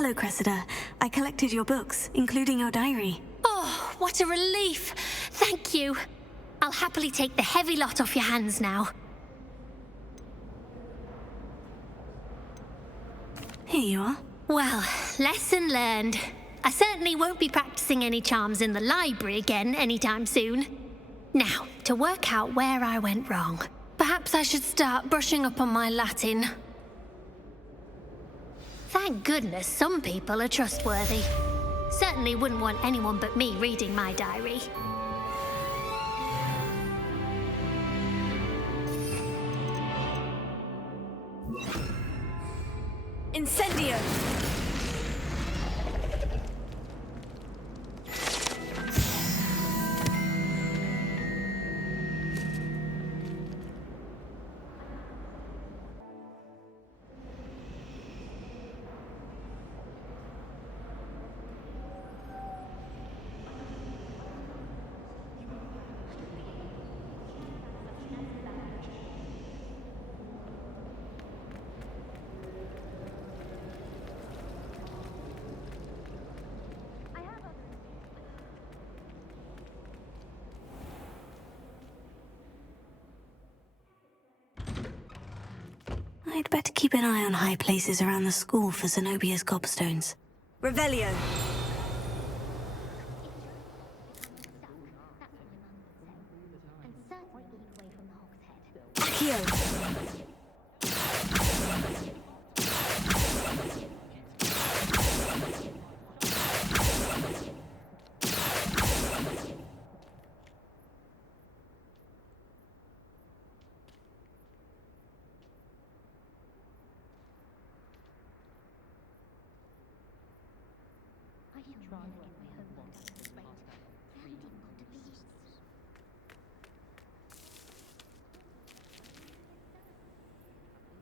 Hello, Cressida. I collected your books, including your diary. Oh, what a relief! Thank you. I'll happily take the heavy lot off your hands now. Here you are. Well, lesson learned. I certainly won't be practicing any charms in the library again anytime soon. Now, to work out where I went wrong. Perhaps I should start brushing up on my Latin. Thank goodness some people are trustworthy. Certainly wouldn't want anyone but me reading my diary. Incendio! I'd better keep an eye on high places around the school for Zenobia's gobstones. Revelio! Accio!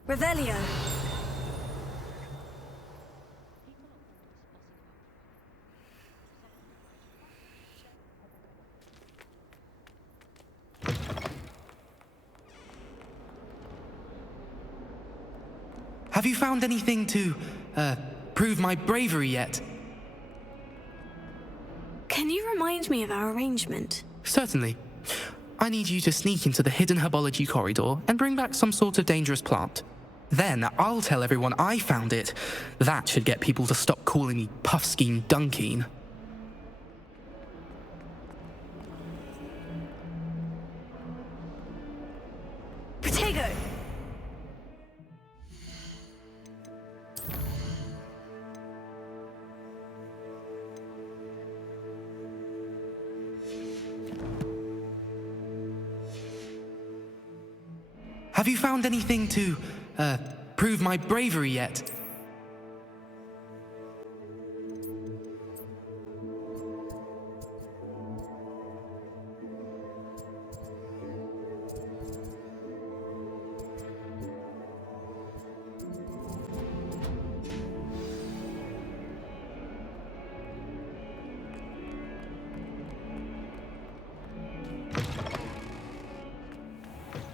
Revelio! Have you found anything to, prove my bravery yet? Can you remind me of our arrangement? Certainly. I need you to sneak into the hidden herbology corridor and bring back some sort of dangerous plant. Then I'll tell everyone I found it. That should get people to stop calling me Puffskein Dunkeen. Protego! Have you found anything to, prove my bravery yet?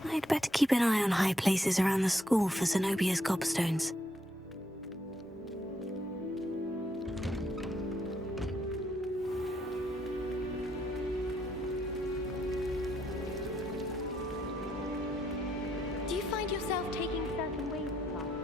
I'd better keep an eye on high places around the school for Zenobia's gobstones. Do you find yourself taking certain ways of life?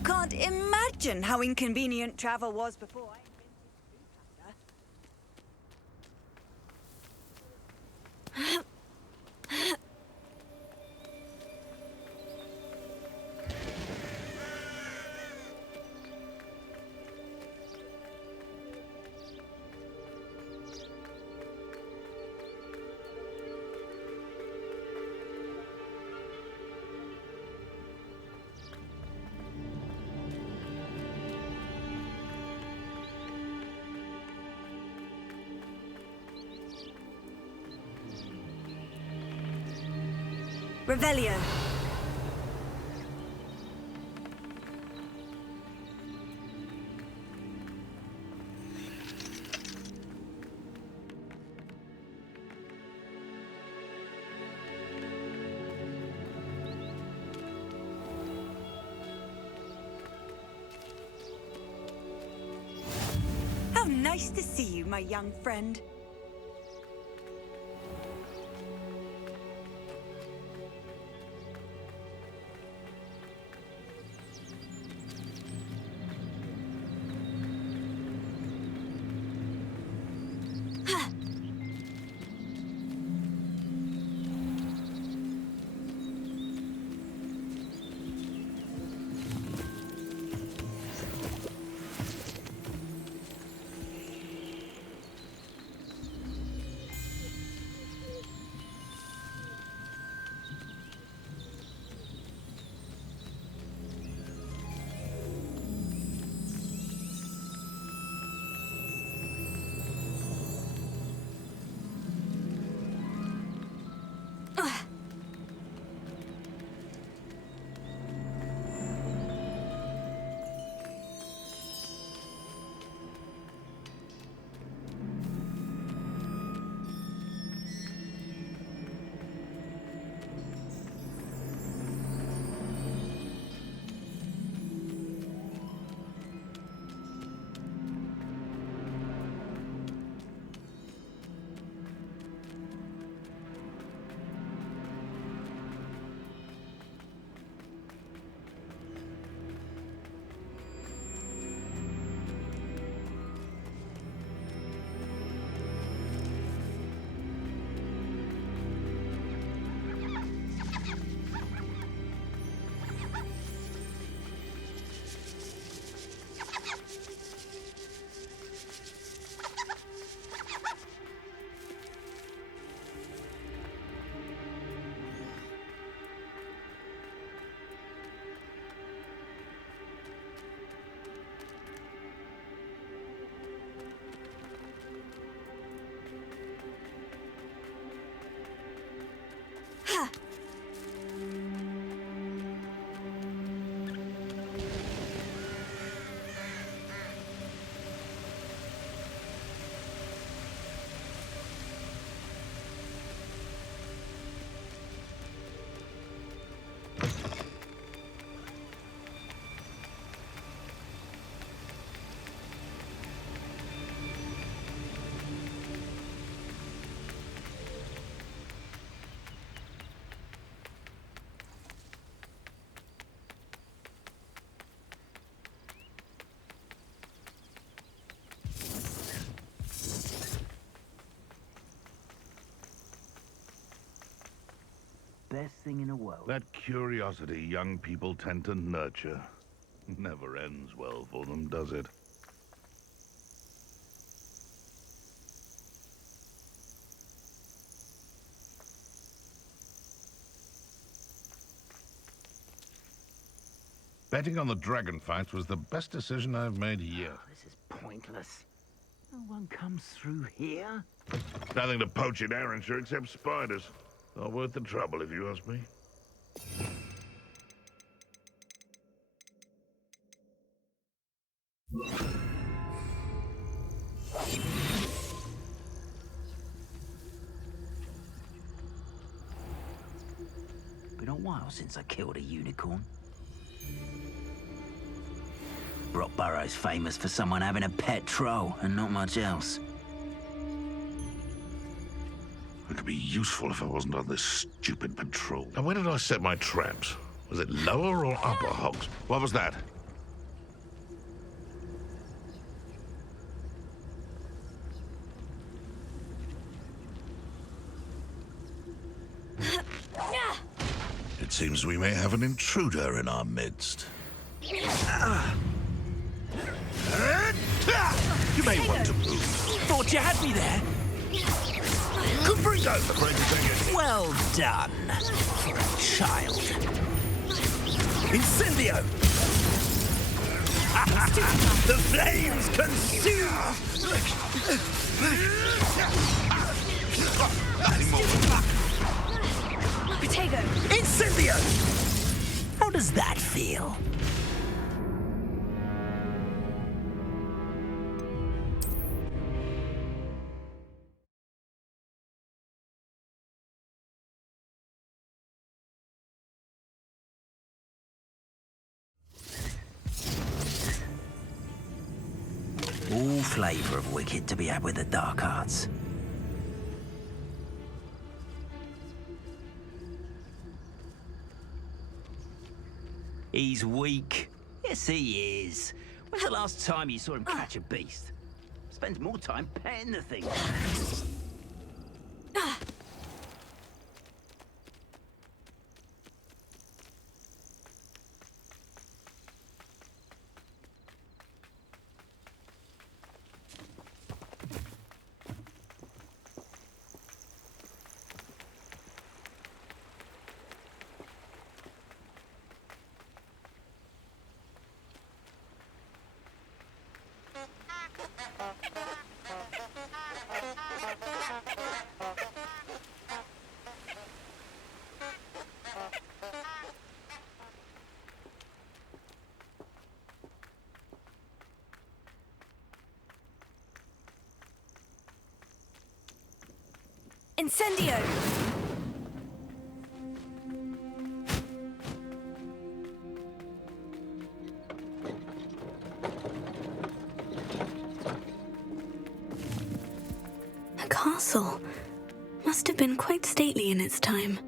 You can't imagine how inconvenient travel was before I invented food panda. Revelio. How nice to see you, my young friend. Best thing in the world. That curiosity young people tend to nurture never ends well for them, does it? Betting on the dragon fight was the best decision I've made yet. Oh, this is pointless. No one comes through here. Nothing to poach in Arrynshire except spiders. Not worth the trouble, if you ask me. Been a while since I killed a unicorn. Rockborough's famous for someone having a pet troll and not much else. I could be useful if I wasn't on this stupid patrol. Now, where did I set my traps? Was it lower or upper hogs? What was that? Seems we may have an intruder in our midst. You may want to move. Thought you had me there. Confringo! Afraid to take it. Well done, for a child. Incendio! The flames consume! Potato! Incendio! How does that feel? All flavour of wicked to be had with the dark arts. He's weak. Yes, he is. When's the last time you saw him catch a beast? Spends more time petting the thing. Incendio! A castle. Must have been quite stately in its time.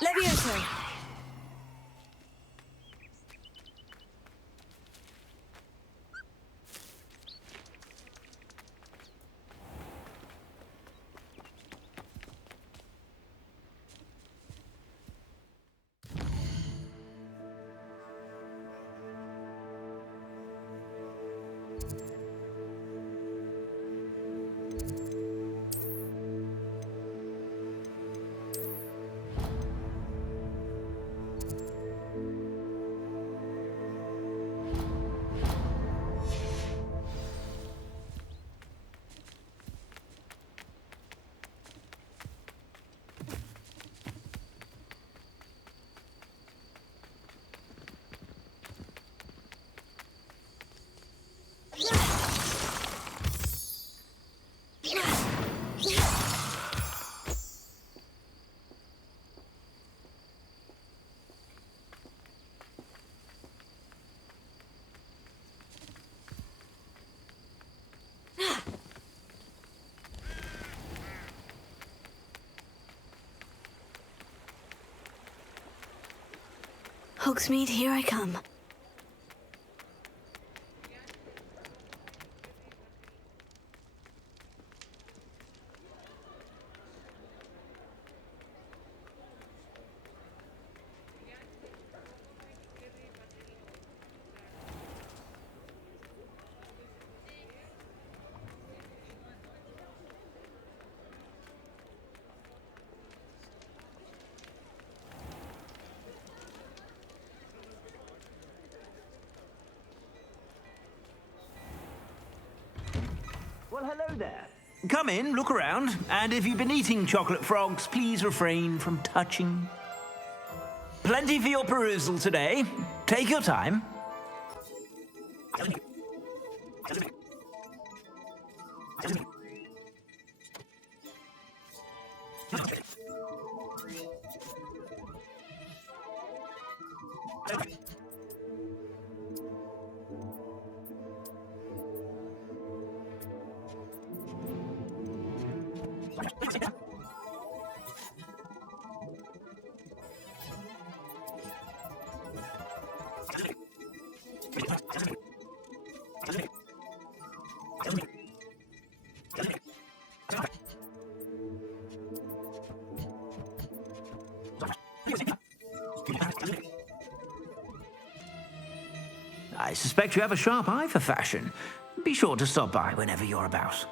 Levioso! Hogsmeade, here I come. Well, hello there. Come in, look around, and if you've been eating chocolate frogs, please refrain from touching. Plenty for your perusal today. Take your time. I suspect you have a sharp eye for fashion. Be sure to stop by whenever you're about.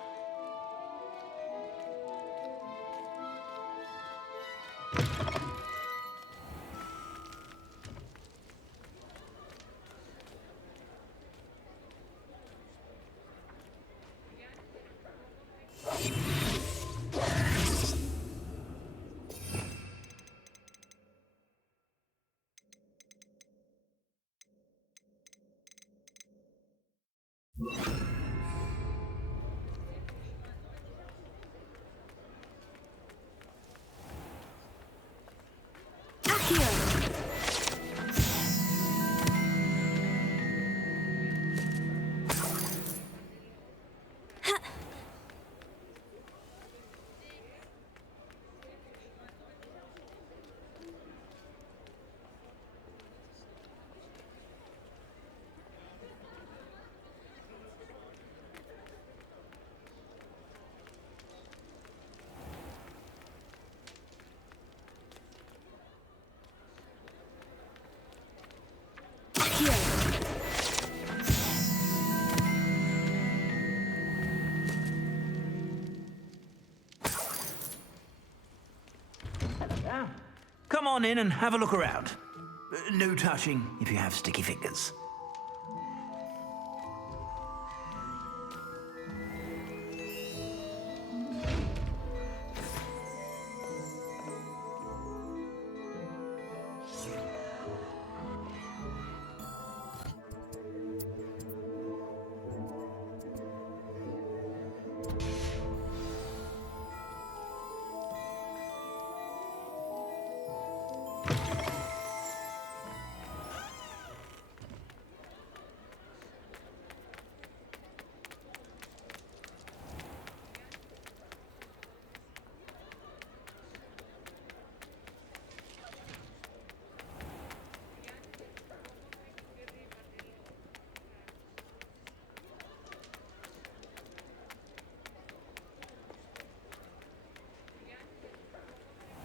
Come on in and have a look around. No touching if you have sticky fingers.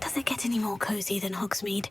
Does it get any more cozy than Hogsmeade?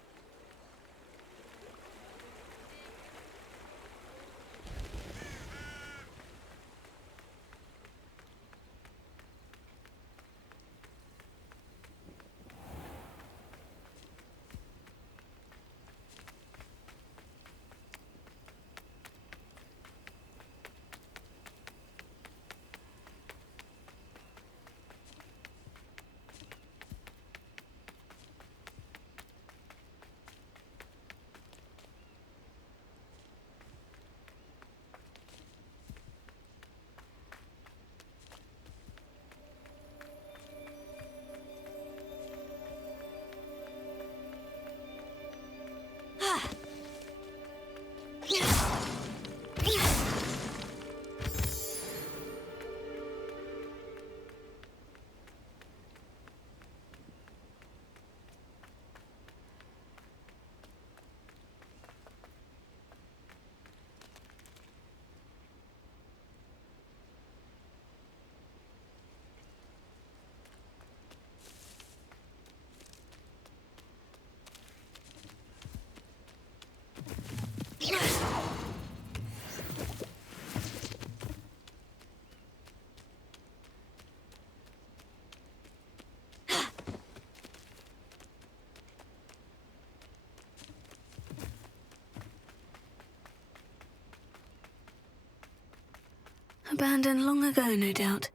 Abandoned long ago, no doubt.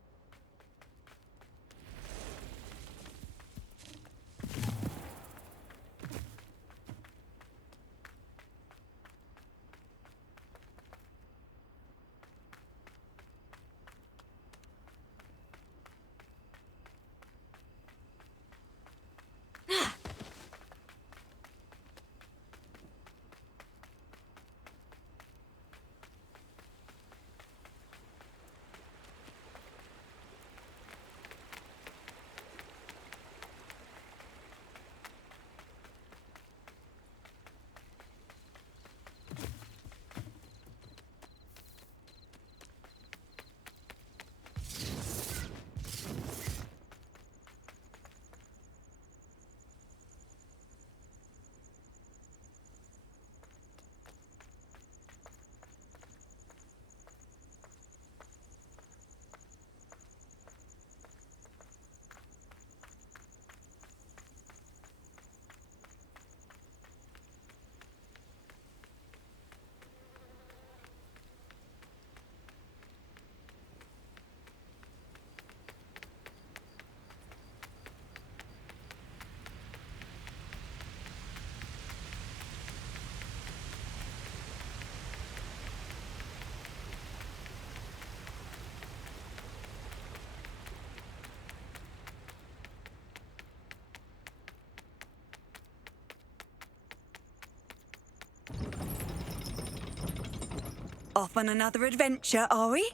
Off on another adventure, are we?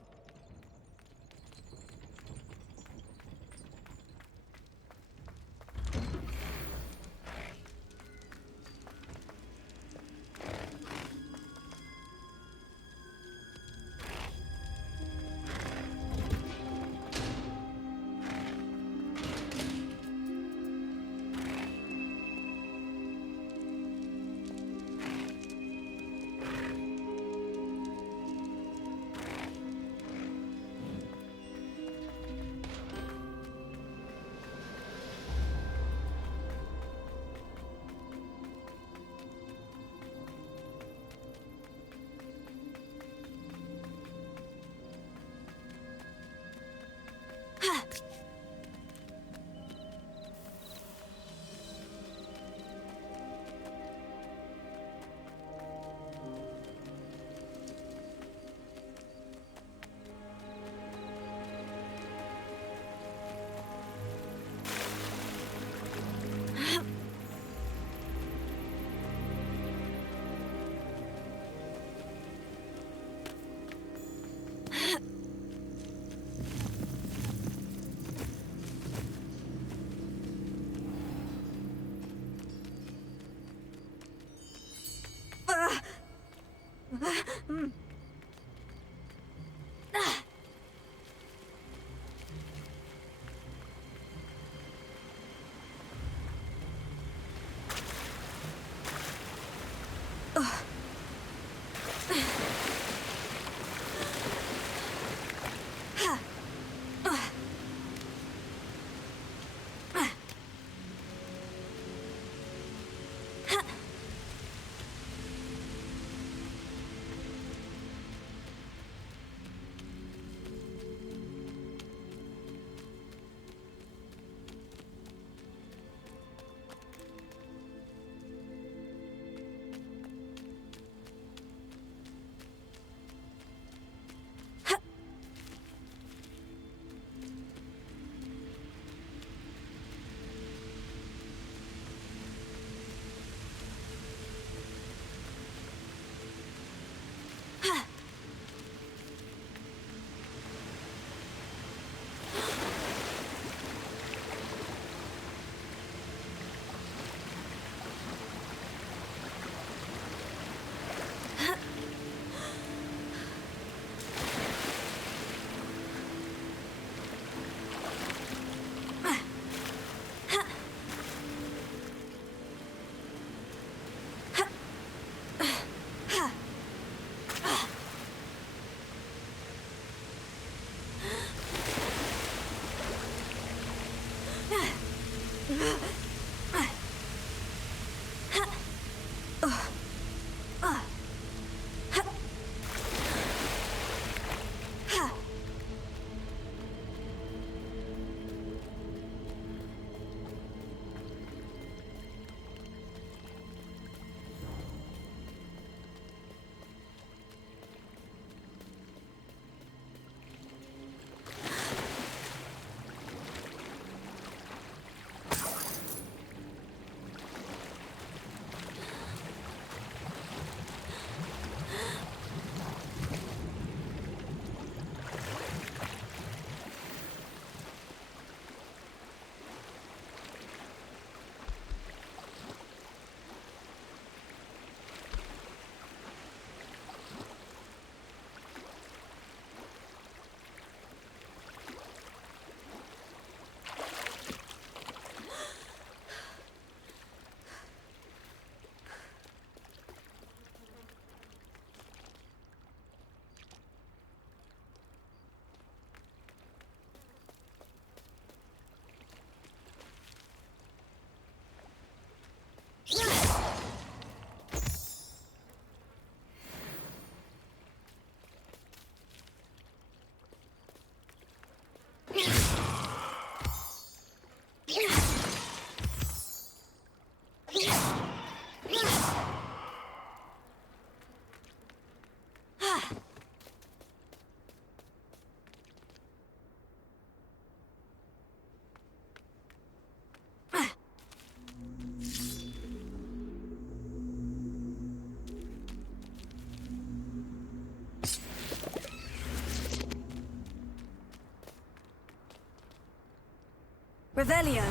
Revelio.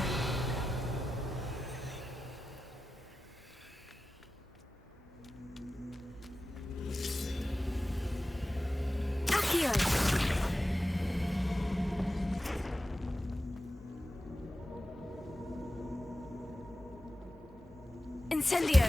Accio. Incendio.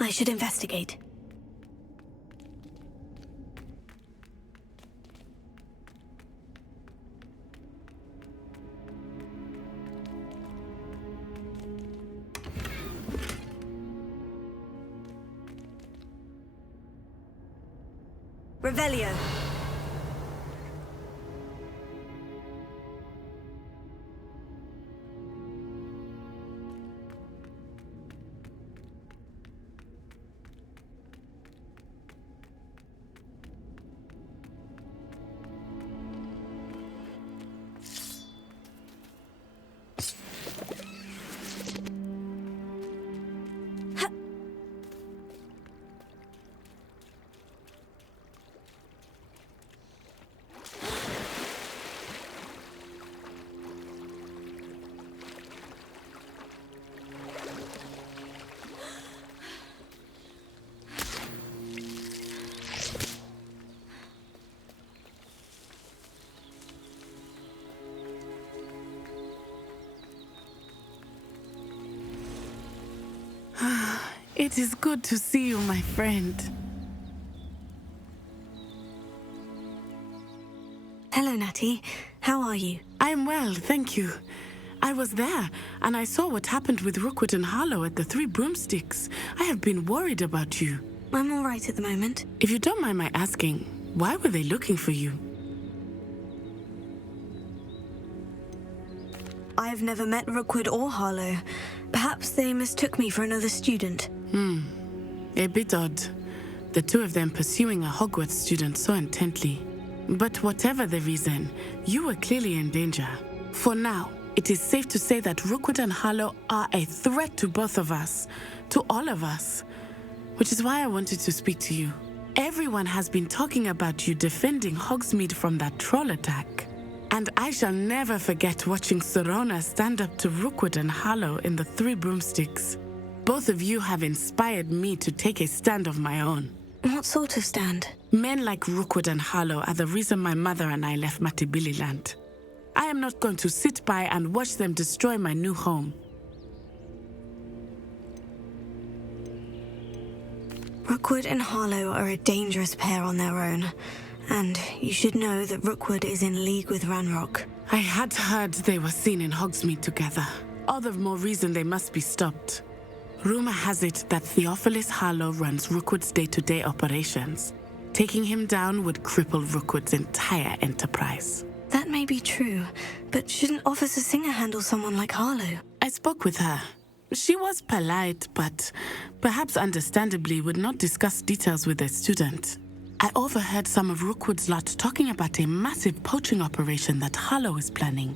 I should investigate. Revelio. It is good to see you, my friend. Hello, Natty. How are you? I'm well, thank you. I was there, and I saw what happened with Rookwood and Harlow at the Three Broomsticks. I have been worried about you. I'm all right at the moment. If you don't mind my asking, why were they looking for you? I've never met Rookwood or Harlow. Perhaps they mistook me for another student. A bit odd. The two of them pursuing a Hogwarts student so intently. But whatever the reason, you were clearly in danger. For now, it is safe to say that Rookwood and Harlow are a threat to both of us, to all of us. Which is why I wanted to speak to you. Everyone has been talking about you defending Hogsmeade from that troll attack. And I shall never forget watching Serona stand up to Rookwood and Harlow in the Three Broomsticks. Both of you have inspired me to take a stand of my own. What sort of stand? Men like Rookwood and Harlow are the reason my mother and I left Matabeleland. I am not going to sit by and watch them destroy my new home. Rookwood and Harlow are a dangerous pair on their own. And you should know that Rookwood is in league with Ranrock. I had heard they were seen in Hogsmeade together. All the more reason they must be stopped. Rumor has it that Theophilus Harlow runs Rookwood's day-to-day operations. Taking him down would cripple Rookwood's entire enterprise. That may be true, but shouldn't Officer Singer handle someone like Harlow? I spoke with her. She was polite, but perhaps understandably would not discuss details with a student. I overheard some of Rookwood's lot talking about a massive poaching operation that Harlow is planning.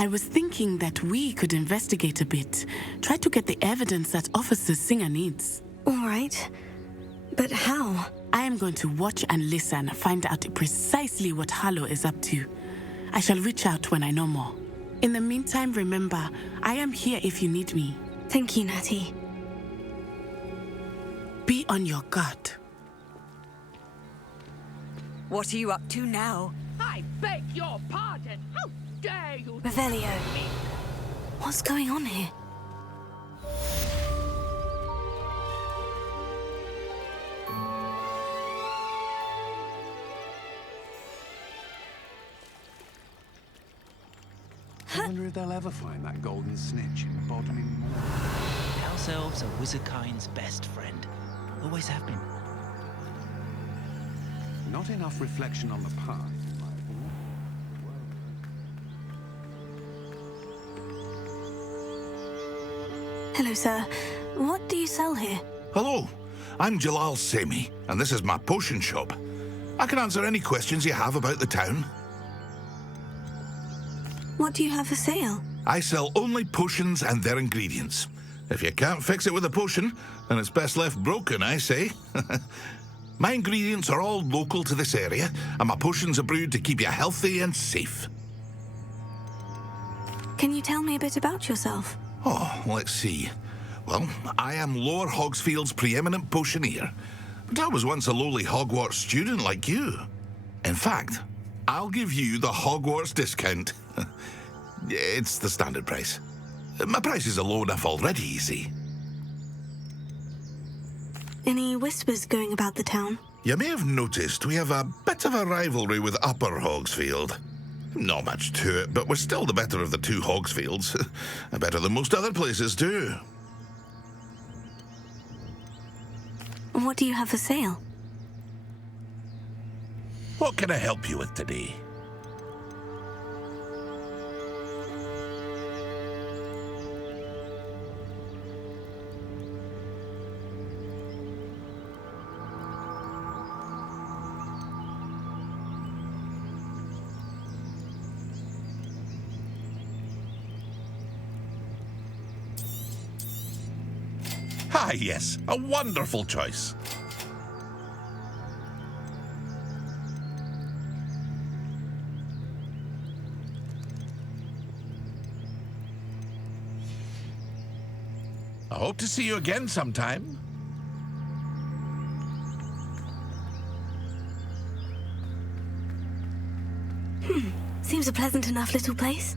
I was thinking that we could investigate a bit. Try to get the evidence that Officer Singer needs. All right. But how? I am going to watch and listen, find out precisely what Harlow is up to. I shall reach out when I know more. In the meantime, remember, I am here if you need me. Thank you, Natty. Be on your guard. What are you up to now? I beg your pardon. How dare you? Revelio. What's going on here? I wonder if they'll ever find that golden snitch in Bodmin Moor. House elves are Wizardkind's best friend. Always have been. Not enough reflection on the past. Hello, sir. What do you sell here? Hello, I'm Jalal Semi, and this is my potion shop. I can answer any questions you have about the town. What do you have for sale? I sell only potions and their ingredients. If you can't fix it with a potion, then it's best left broken, I say. My ingredients are all local to this area, and my potions are brewed to keep you healthy and safe. Can you tell me a bit about yourself? Oh, let's see. Well, I am Lower Hogsfield's preeminent potioneer, but I was once a lowly Hogwarts student like you. In fact, I'll give you the Hogwarts discount. It's the standard price. My prices are low enough already, you see. Any whispers going about the town? You may have noticed we have a bit of a rivalry with Upper Hogsfield. Not much to it, but we're still the better of the two Hogsfields. Better than most other places, too. What do you have for sale? What can I help you with today? Ah, yes, a wonderful choice. I hope to see you again sometime. Seems a pleasant enough little place.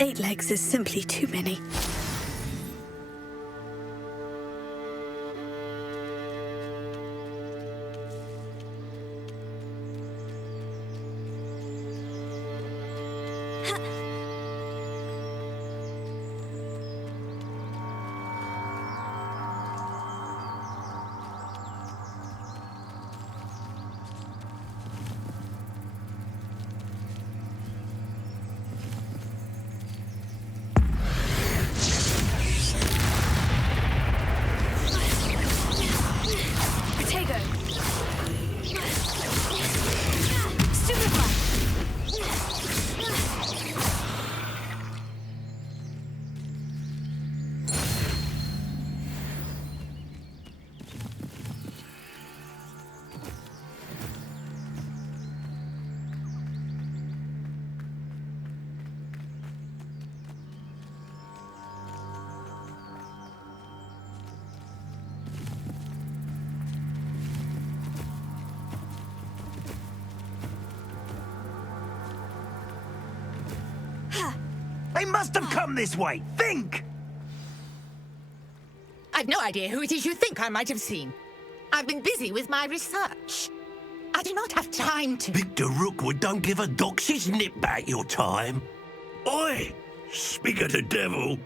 Eight legs is simply too many. must have come this way. Think! I've no idea who it is you think I might have seen. I've been busy with my research. I do not have time to... Victor Rookwood don't give a doxy's nip back your time. Oi! Speak of the devil.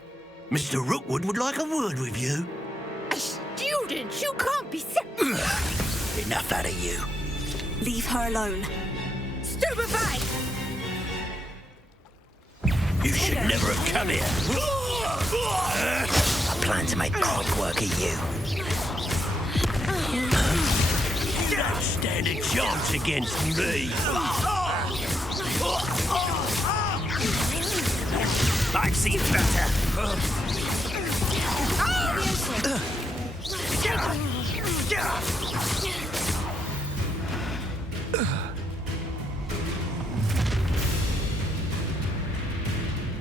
Mr. Rookwood would like a word with you. A student? You can't be... Enough out of you. Leave her alone. Stupefy! You should never have come here. I plan to make quick work of you. You don't stand a chance against me. I've seen better.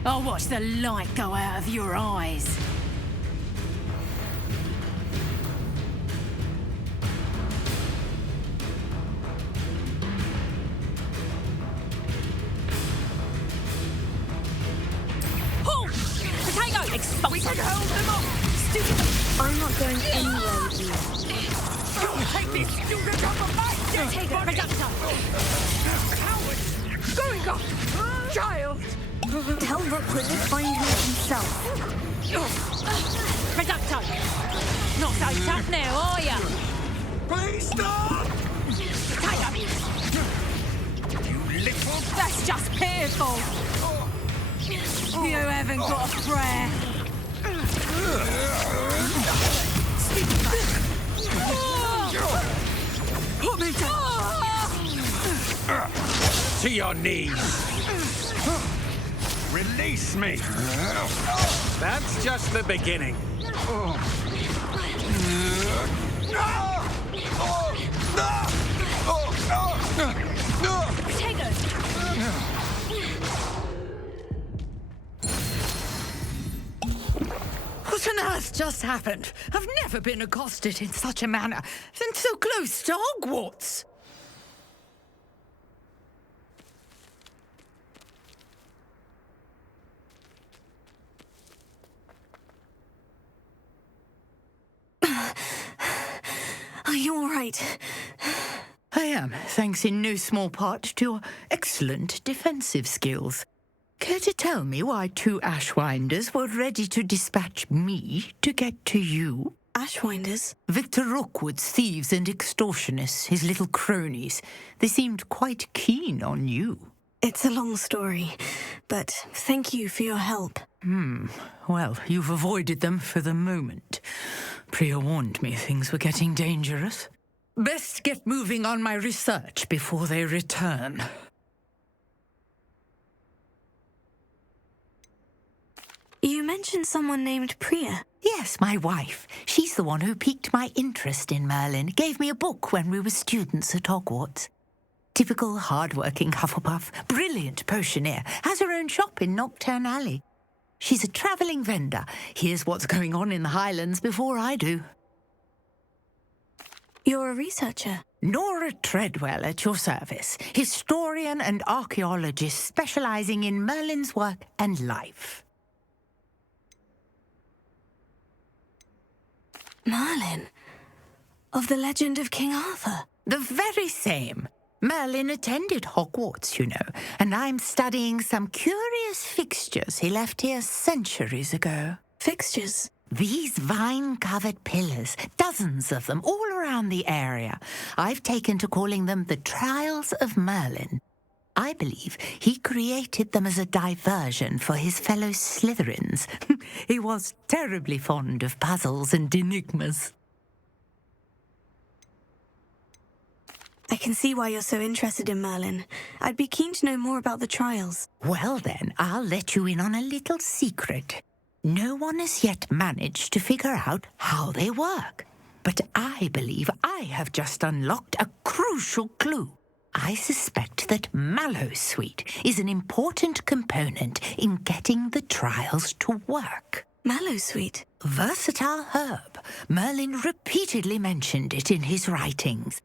I'll watch the light go out of your eyes. Halt! Potato! Expulse! We can hold them off! Stupid! I'm not going anywhere with you. Take this student off of my dead Take it, body! Reductor! Coward! Going off! Child! Tell Rookwood to find me himself. Reducto! Not so tough now, are ya? Please stop! Potato! You little... That's just pitiful! You haven't got a prayer. Put me down! To your knees! Release me! That's just the beginning. What on earth just happened? I've never been accosted in such a manner, and so close to Hogwarts. Are you all right? I am, thanks in no small part to your excellent defensive skills. Care to tell me why two Ashwinders were ready to dispatch me to get to you? Ashwinders? Victor Rookwood's thieves and extortionists, his little cronies. They seemed quite keen on you. It's a long story, but thank you for your help. Well, you've avoided them for the moment. Priya warned me things were getting dangerous. Best get moving on my research before they return. You mentioned someone named Priya. Yes, my wife. She's the one who piqued my interest in Merlin. Gave me a book when we were students at Hogwarts. Typical hard-working Hufflepuff, brilliant potioneer, has her own shop in Knockturn Alley. She's a travelling vendor. Hears what's going on in the Highlands before I do. You're a researcher? Nora Treadwell at your service. Historian and archaeologist specialising in Merlin's work and life. Merlin? Of the legend of King Arthur? The very same. Merlin attended Hogwarts, you know, and I'm studying some curious fixtures he left here centuries ago. Fixtures? These vine-covered pillars, dozens of them, all around the area. I've taken to calling them the Trials of Merlin. I believe he created them as a diversion for his fellow Slytherins. He was terribly fond of puzzles and enigmas. I can see why you're so interested in Merlin. I'd be keen to know more about the trials. Well then, I'll let you in on a little secret. No one has yet managed to figure out how they work. But I believe I have just unlocked a crucial clue. I suspect that Mallowsweet is an important component in getting the trials to work. Mallowsweet? Versatile herb. Merlin repeatedly mentioned it in his writings.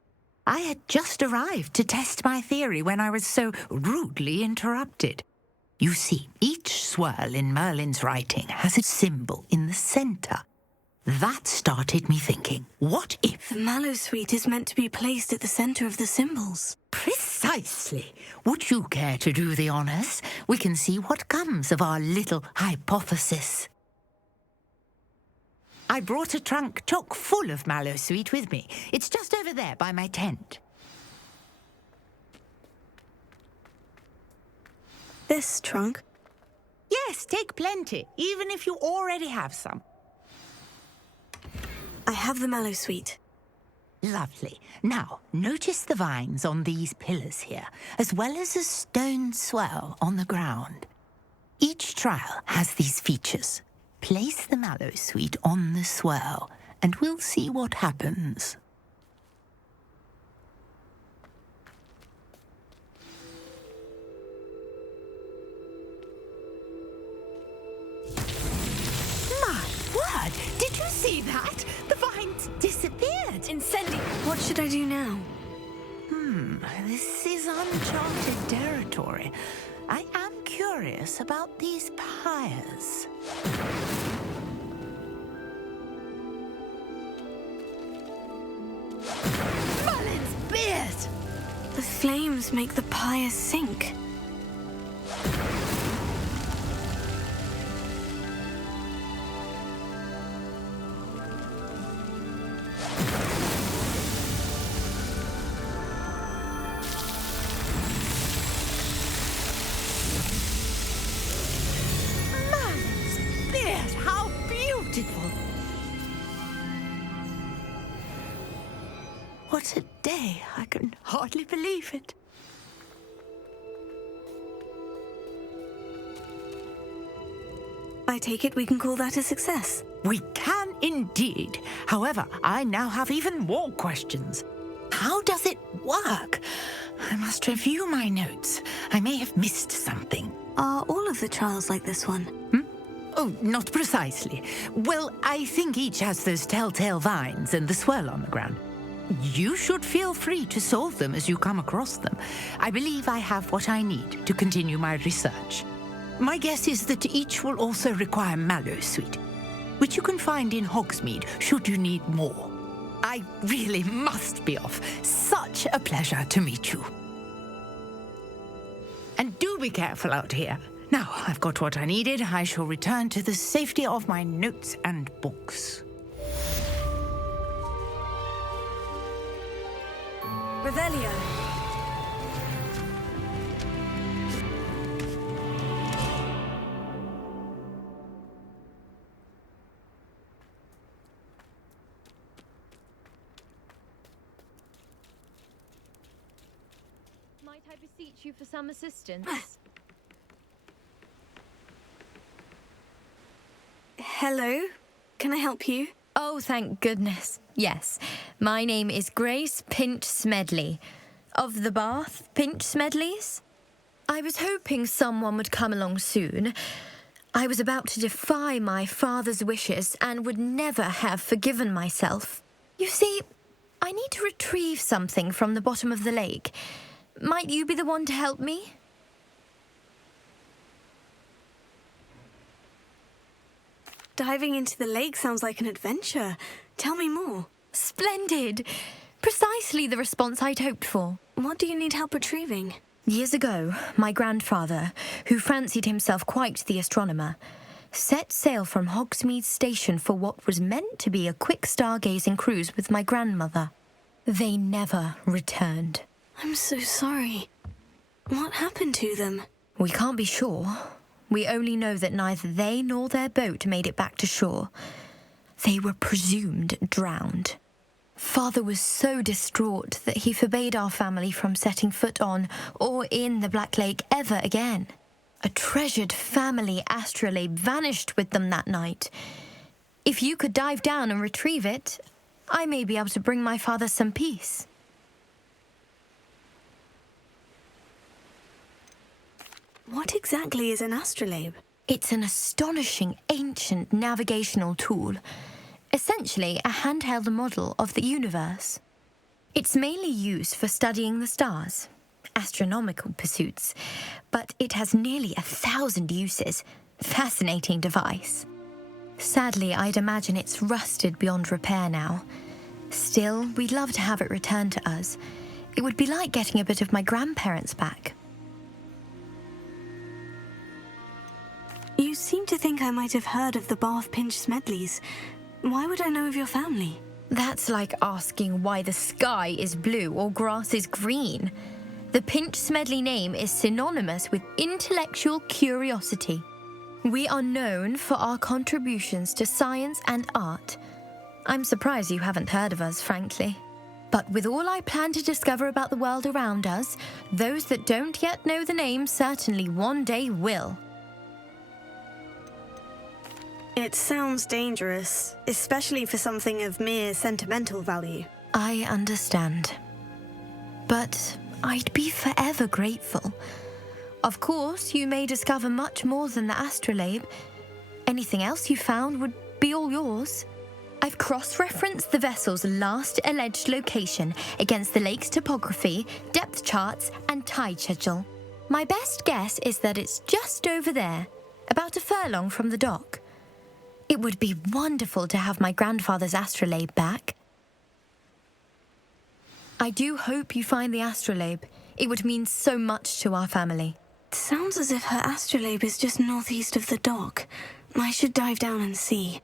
I had just arrived to test my theory when I was so rudely interrupted. You see, each swirl in Merlin's writing has a symbol in the center. That started me thinking, what if... The mallow sweet is meant to be placed at the center of the symbols. Precisely. Would you care to do the honors? We can see what comes of our little hypothesis. I brought a trunk chock full of mallow sweet with me. It's just over there by my tent. This trunk? Yes, take plenty, even if you already have some. I have the mallow sweet. Lovely. Now, notice the vines on these pillars here, as well as a stone swell on the ground. Each trial has these features. Place the mallow sweet on the swell, and we'll see what happens. My word! Did you see that? The vines disappeared. Incendio! What should I do now? This is uncharted territory. I am curious about these pyres. Merlin's beard! The flames make the pyre sink. Merlin's beard! How beautiful! What a day! I can hardly believe it. I take it we can call that a success. We can indeed. However, I now have even more questions. How does it work? I must review my notes. I may have missed something. Are all of the trials like this one? Oh, not precisely. Well, I think each has those telltale vines and the swirl on the ground. You should feel free to solve them as you come across them. I believe I have what I need to continue my research. My guess is that each will also require mallow sweet, which you can find in Hogsmeade should you need more. I really must be off. Such a pleasure to meet you. And do be careful out here. Now I've got what I needed, I shall return to the safety of my notes and books. Revelio. Might I beseech you for some assistance? Hello? Can I help you? Oh, thank goodness. Yes. My name is Grace Pinch Smedley. Of the Bath Pinch Smedleys? I was hoping someone would come along soon. I was about to defy my father's wishes and would never have forgiven myself. You see, I need to retrieve something from the bottom of the lake. Might you be the one to help me? Diving into the lake sounds like an adventure. Tell me more. Splendid! Precisely the response I'd hoped for. What do you need help retrieving? Years ago, my grandfather, who fancied himself quite the astronomer, set sail from Hogsmeade Station for what was meant to be a quick stargazing cruise with my grandmother. They never returned. I'm so sorry. What happened to them? We can't be sure. We only know that neither they nor their boat made it back to shore. They were presumed drowned. Father was so distraught that he forbade our family from setting foot on or in the Black Lake ever again. A treasured family astrolabe vanished with them that night. If you could dive down and retrieve it, I may be able to bring my father some peace. What exactly is an astrolabe? It's an astonishing ancient navigational tool. Essentially a handheld model of the universe. It's mainly used for studying the stars, astronomical pursuits, but it has nearly 1,000 uses. Fascinating device. Sadly, I'd imagine it's rusted beyond repair now. Still, we'd love to have it returned to us. It would be like getting a bit of my grandparents back. You seem to think I might have heard of the Bath Pinch Smedleys. Why would I know of your family? That's like asking why the sky is blue or grass is green. The Pinch Smedley name is synonymous with intellectual curiosity. We are known for our contributions to science and art. I'm surprised you haven't heard of us, frankly. But with all I plan to discover about the world around us, those that don't yet know the name certainly one day will. It sounds dangerous, especially for something of mere sentimental value. I understand. But I'd be forever grateful. Of course, you may discover much more than the astrolabe. Anything else you found would be all yours. I've cross-referenced the vessel's last alleged location against the lake's topography, depth charts, and tide schedule. My best guess is that it's just over there, about a furlong from the dock. It would be wonderful to have my grandfather's astrolabe back. I do hope you find the astrolabe. It would mean so much to our family. It sounds as if her astrolabe is just northeast of the dock. I should dive down and see.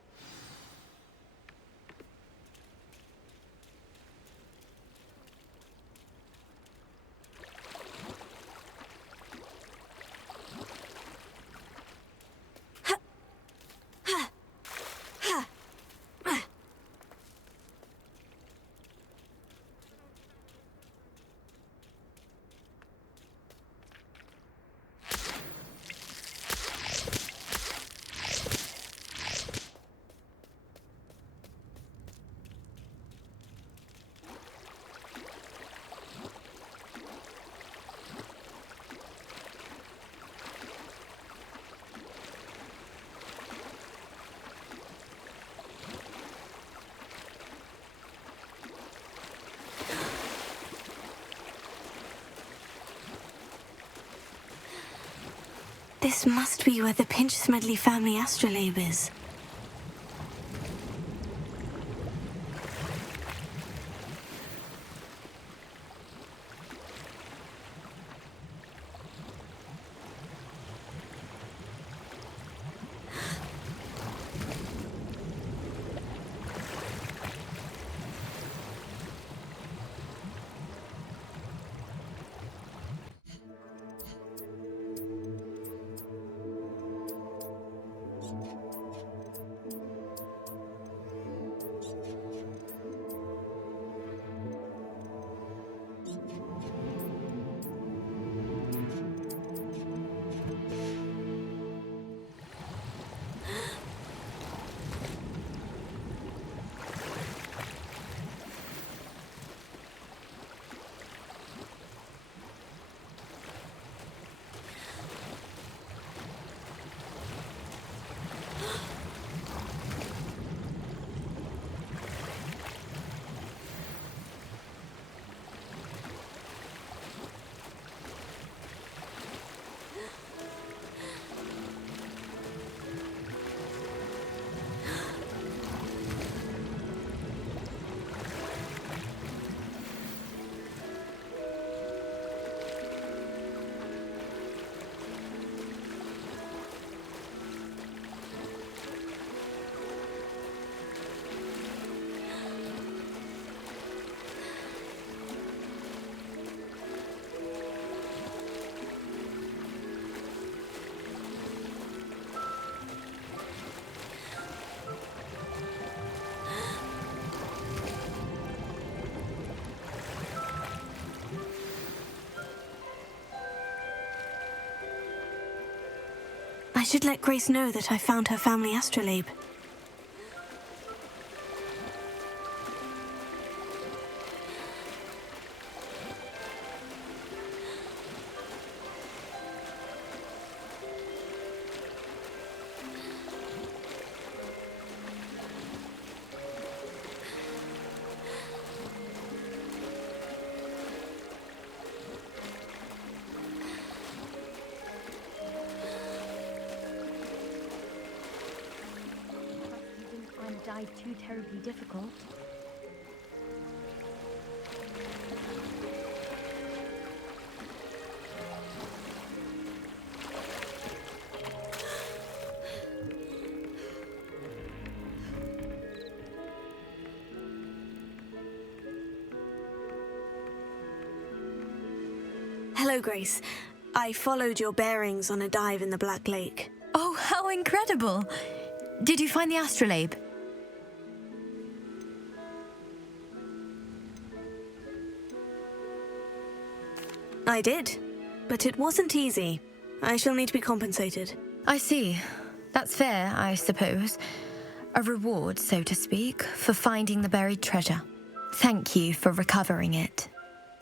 This must be where the Pinch Smedley family astrolabe is. I should let Grace know that I found her family astrolabe. dive too terribly difficult. Hello, Grace. I followed your bearings on a dive in the Black Lake. Oh, how incredible! Did you find the astrolabe? I did, but it wasn't easy. I shall need to be compensated. I see. That's fair, I suppose. A reward, so to speak, for finding the buried treasure. Thank you for recovering it.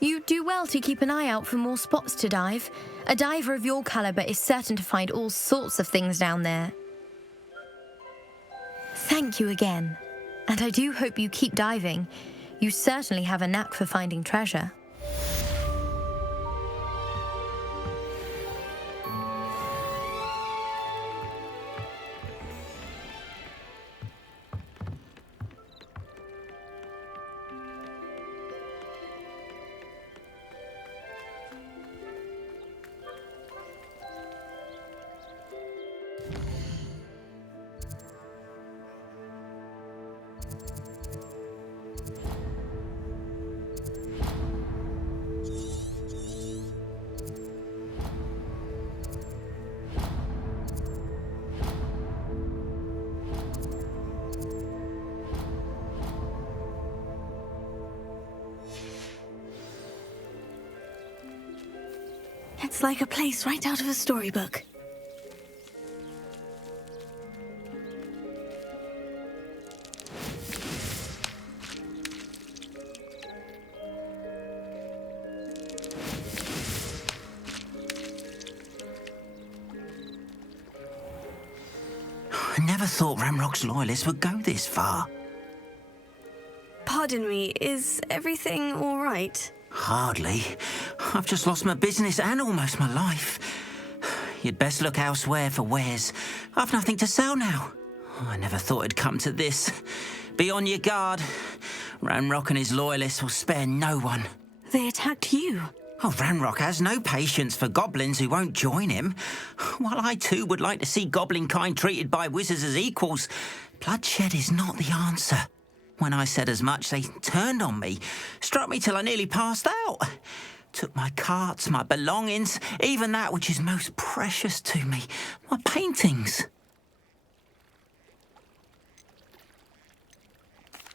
You do well to keep an eye out for more spots to dive. A diver of your caliber is certain to find all sorts of things down there. Thank you again. And I do hope you keep diving. You certainly have a knack for finding treasure. It's like a place right out of a storybook. I never thought Ramrock's loyalists would go this far. Pardon me, is everything all right? Hardly. I've just lost my business and almost my life. You'd best look elsewhere for wares. I've nothing to sell now. I never thought it'd come to this. Be on your guard. Ramrock and his loyalists will spare no one. They attacked you. Oh, Ramrock has no patience for goblins who won't join him. While I too would like to see goblin kind treated by wizards as equals, bloodshed is not the answer. When I said as much, they turned on me, struck me till I nearly passed out. Took my carts, my belongings, even that which is most precious to me, my paintings.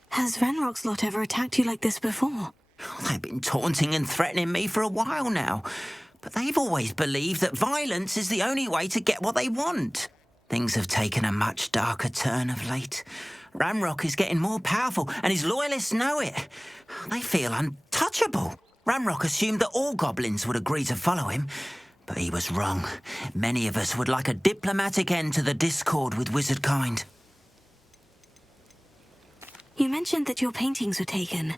Has Ranrock's lot ever attacked you like this before? They've been taunting and threatening me for a while now, but they've always believed that violence is the only way to get what they want. Things have taken a much darker turn of late. Ramrock is getting more powerful, and his loyalists know it. They feel untouchable. Ramrock assumed that all goblins would agree to follow him, but he was wrong. Many of us would like a diplomatic end to the discord with wizard kind. You mentioned that your paintings were taken.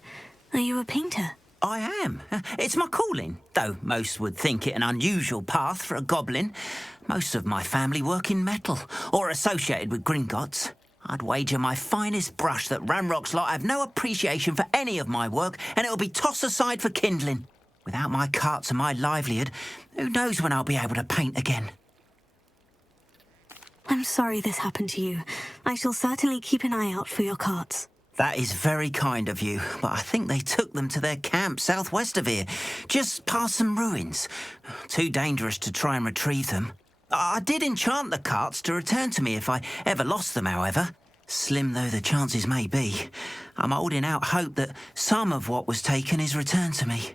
Are you a painter? I am. It's my calling, though most would think it an unusual path for a goblin. Most of my family work in metal, or associated with Gringotts. I'd wager my finest brush that Ramrock's lot have no appreciation for any of my work, and it'll be tossed aside for kindling. Without my carts and my livelihood, who knows when I'll be able to paint again. I'm sorry this happened to you. I shall certainly keep an eye out for your carts. That is very kind of you, but I think they took them to their camp southwest of here, just past some ruins. Too dangerous to try and retrieve them. I did enchant the carts to return to me if I ever lost them, however. Slim though the chances may be, I'm holding out hope that some of what was taken is returned to me.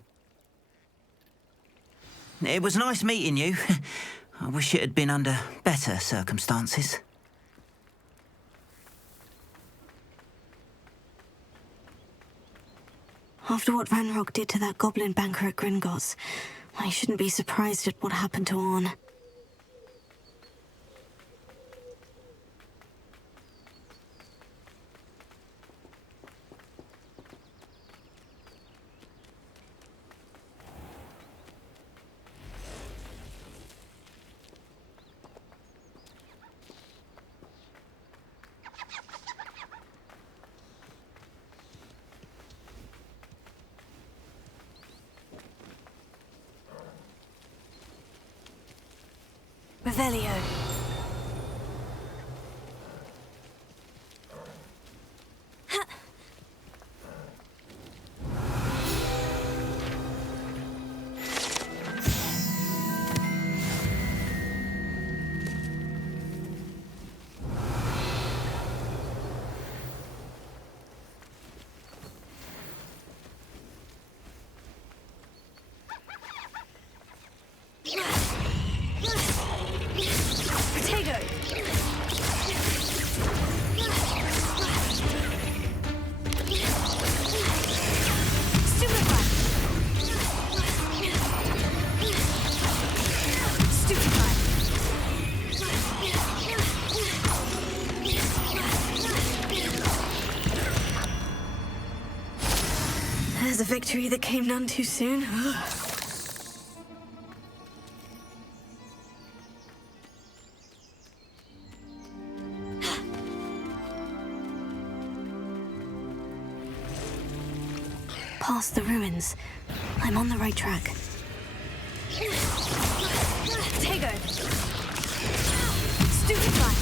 It was nice meeting you. I wish it had been under better circumstances. After what Ranrock did to that goblin banker at Gringotts, I shouldn't be surprised at what happened to Orn. Revelio. There's a victory that came none too soon. Past the ruins. I'm on the right track. Tego! Stupefy!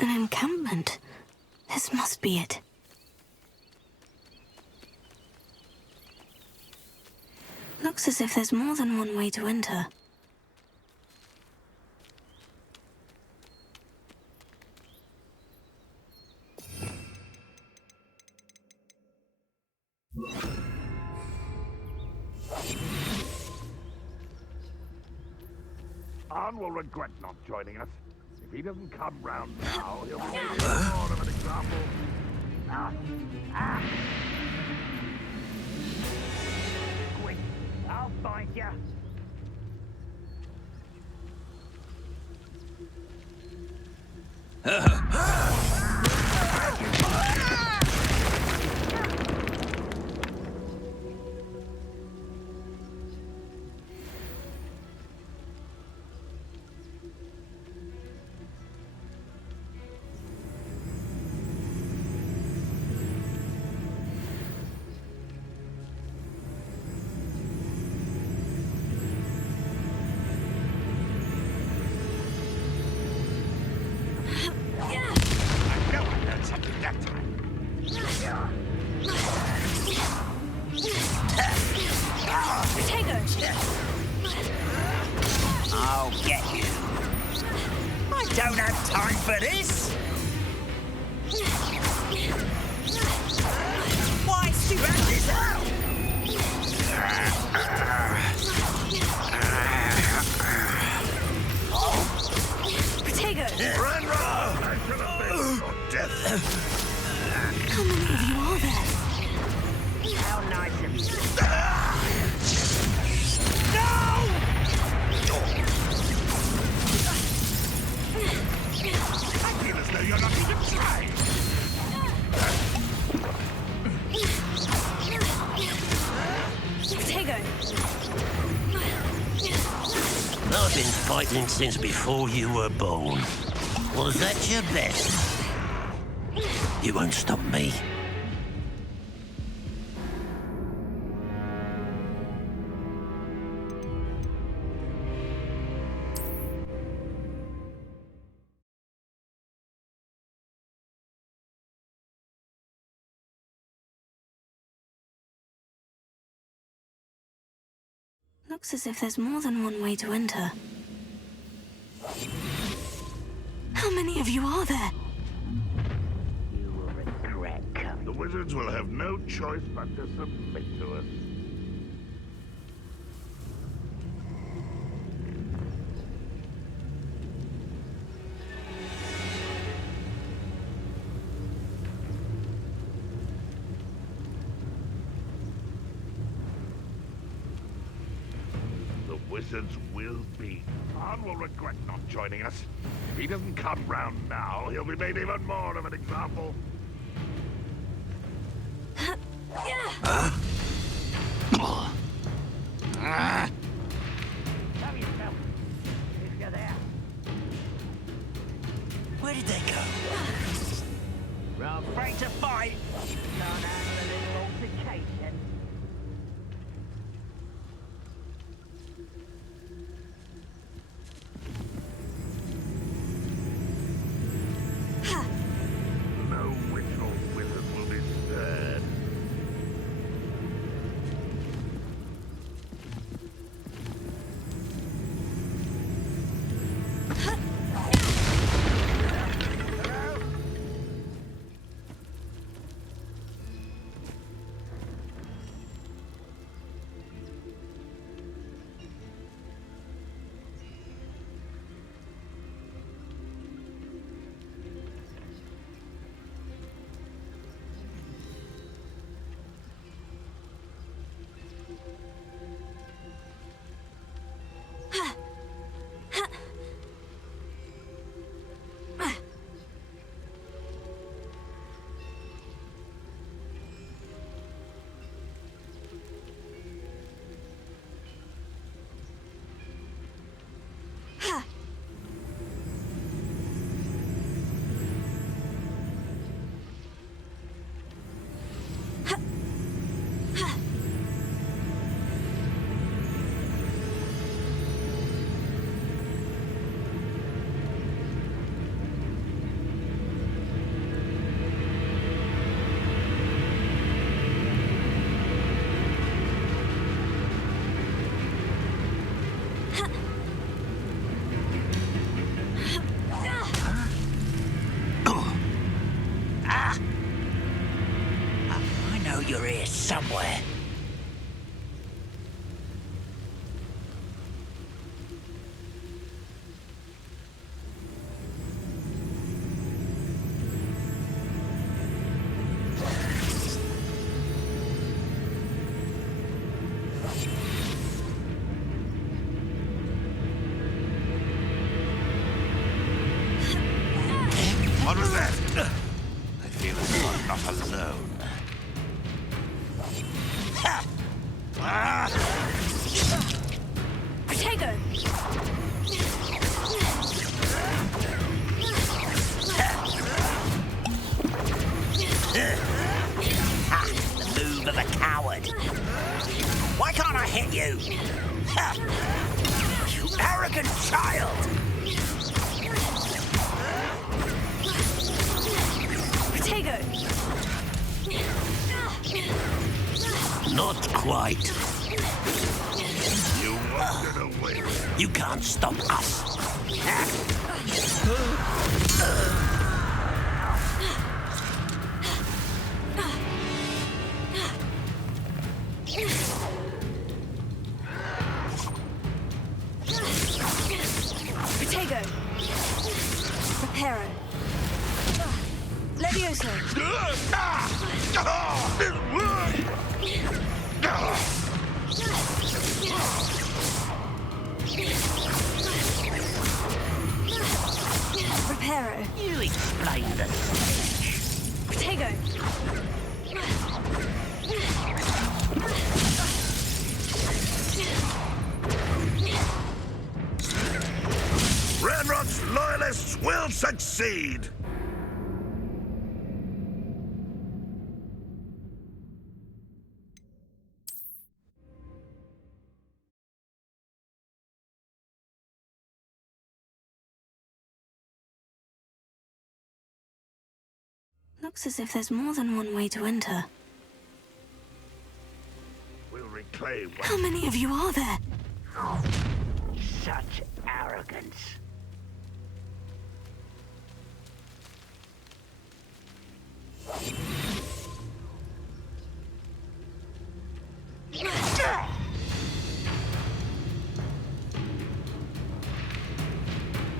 An encampment. This must be it. Looks as if there's more than one way to enter. Arn will regret not joining us. If he doesn't come round now, he'll be more of an example. Quick, I'll find you. I'll get you. I don't have time for this. Why spread this out? Protego! Run, run! I should have been for death. How many of you are there? How nice of you. I feel as though you're not even trying. Protego! I've been fighting since before you were born. Was that your best? You won't stop me. Looks as if there's more than one way to enter. How many of you are there? You will regret coming. The wizards will have no choice but to submit to us. wizards will be. Khan will regret not joining us. If he doesn't come round now, he'll be made even more of an example. Where did they go? We're afraid to fight. Can't handle a little altercation. No witch or wizard will be spared. I know you're here somewhere. What was that? I feel as though I'm not alone. Protego! Ha! The move of a coward. Why can't I hit you? Ha! You arrogant child! Protego! Not quite. You wanted away. You can't stop us. Protego! Reparo! Levioso! Reparo! You explain the Protego! Ranrock's loyalists will succeed! Looks as if there's more than one way to enter. We'll reclaim what... How many of you are there? Such arrogance. We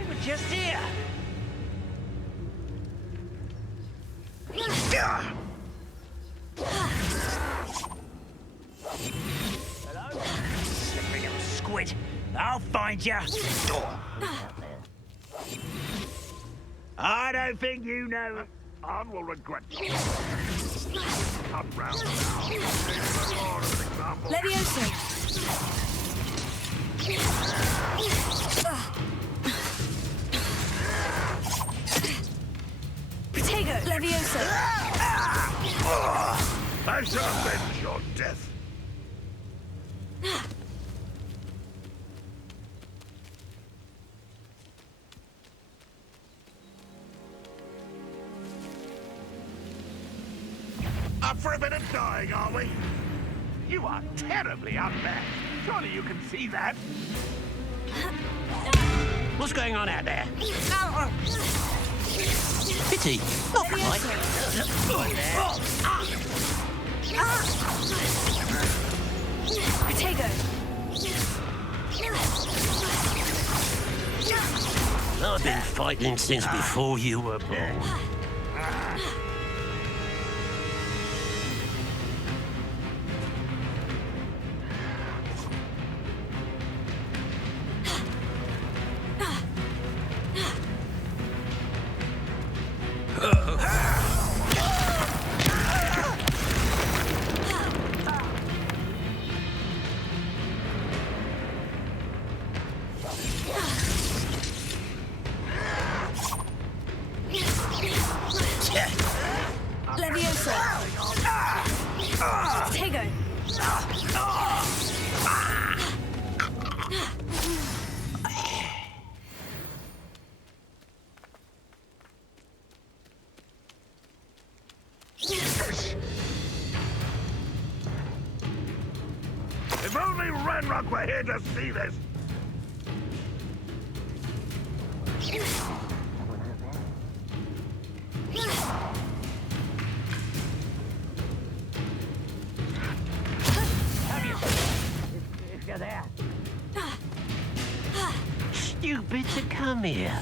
were just here. Hello? Slippery little squid. I'll behind you. I don't think you know. Anne will regret not. Come round now. Even more of an example. Levioso! Protego! Levioso! I shall avenge your death. Up for a bit of dying, are we? You are terribly unmatched. Surely you can see that. What's going on out there? Pity. Not quite. Protego! I've been fighting since before you were born. Levioso! Protego! If only Ranrock were here to see this. If you're there. Stupid to come here.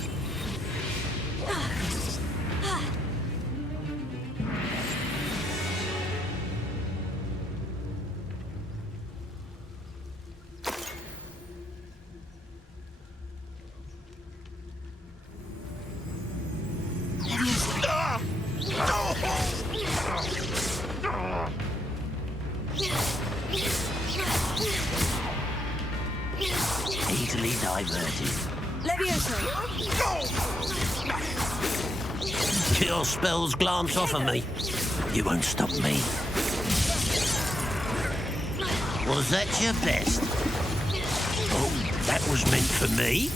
Easily diverted. Levioso! Your spells glance off of me. You won't stop me. Was that your best? Oh, that was meant for me?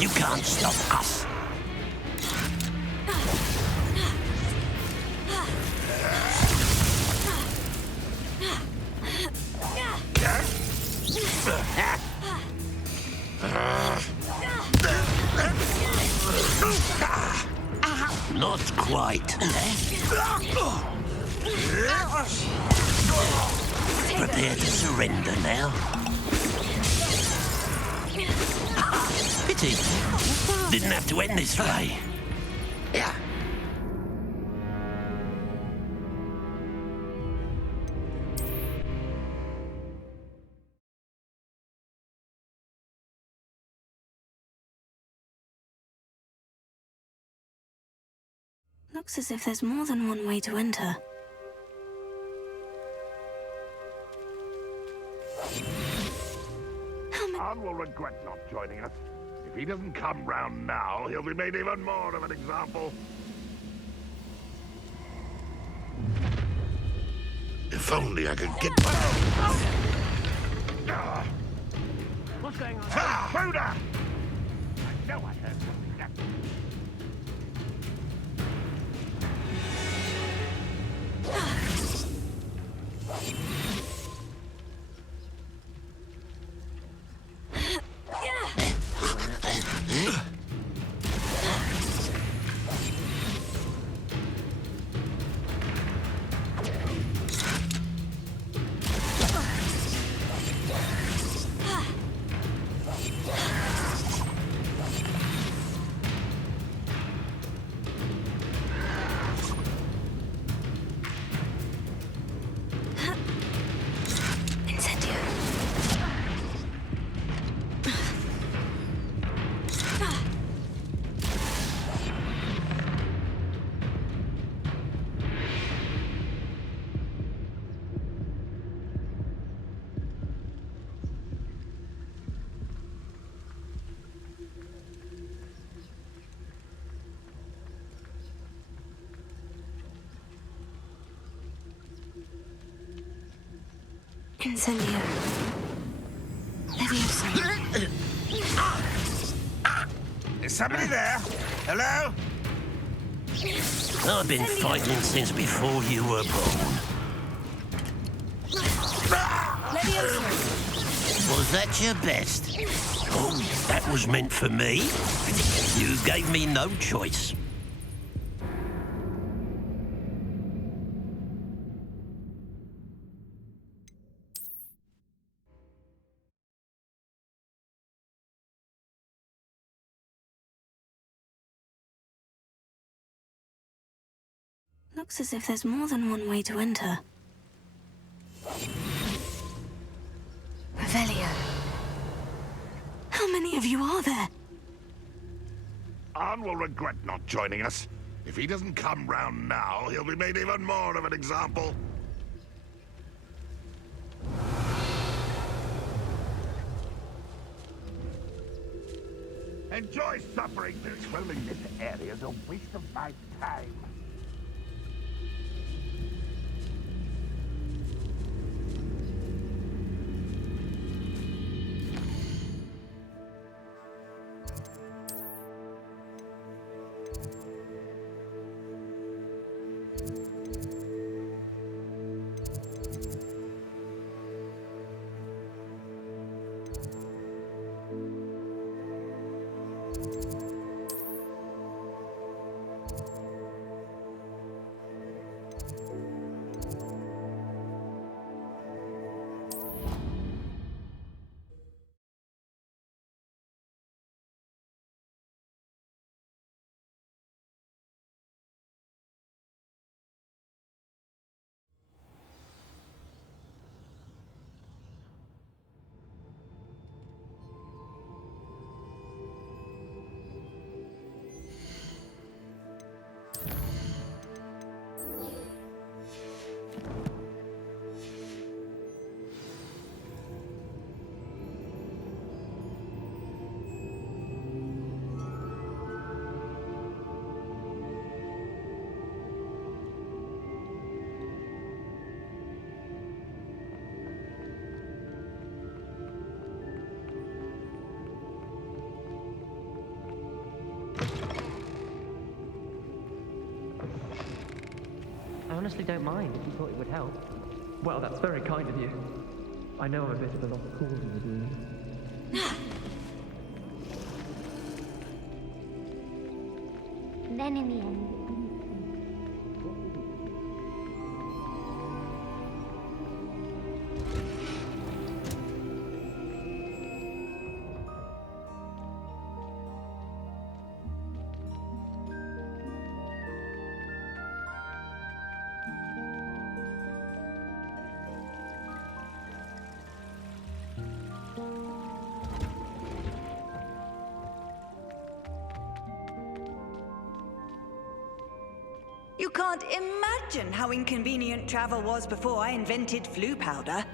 You can't stop us. Not quite. Prepare to surrender now. Pity. Didn't have to end this way. Yeah. Looks as if there's more than one way to enter. Anne will regret not joining us. If he doesn't come round now, he'll be made even more of an example. If only I could get... What's going on? Buddha! I know I heard something happen. Incendio. Leviosa. Is somebody there? Hello? I've been fighting since before you were born. Leviosa. Was that your best? Oh, that was meant for me? You gave me no choice. Looks as if there's more than one way to enter. Revelio. How many of you are there? Arn will regret not joining us. If he doesn't come round now, he'll be made even more of an example. Enjoy suffering. Patrolling this area's a waste of my time. I honestly don't mind if you thought it would help. Well, that's very kind of you. I know I'm a bit of a lost cause in the game. Then in the end, You can't imagine how inconvenient travel was before I invented flu powder.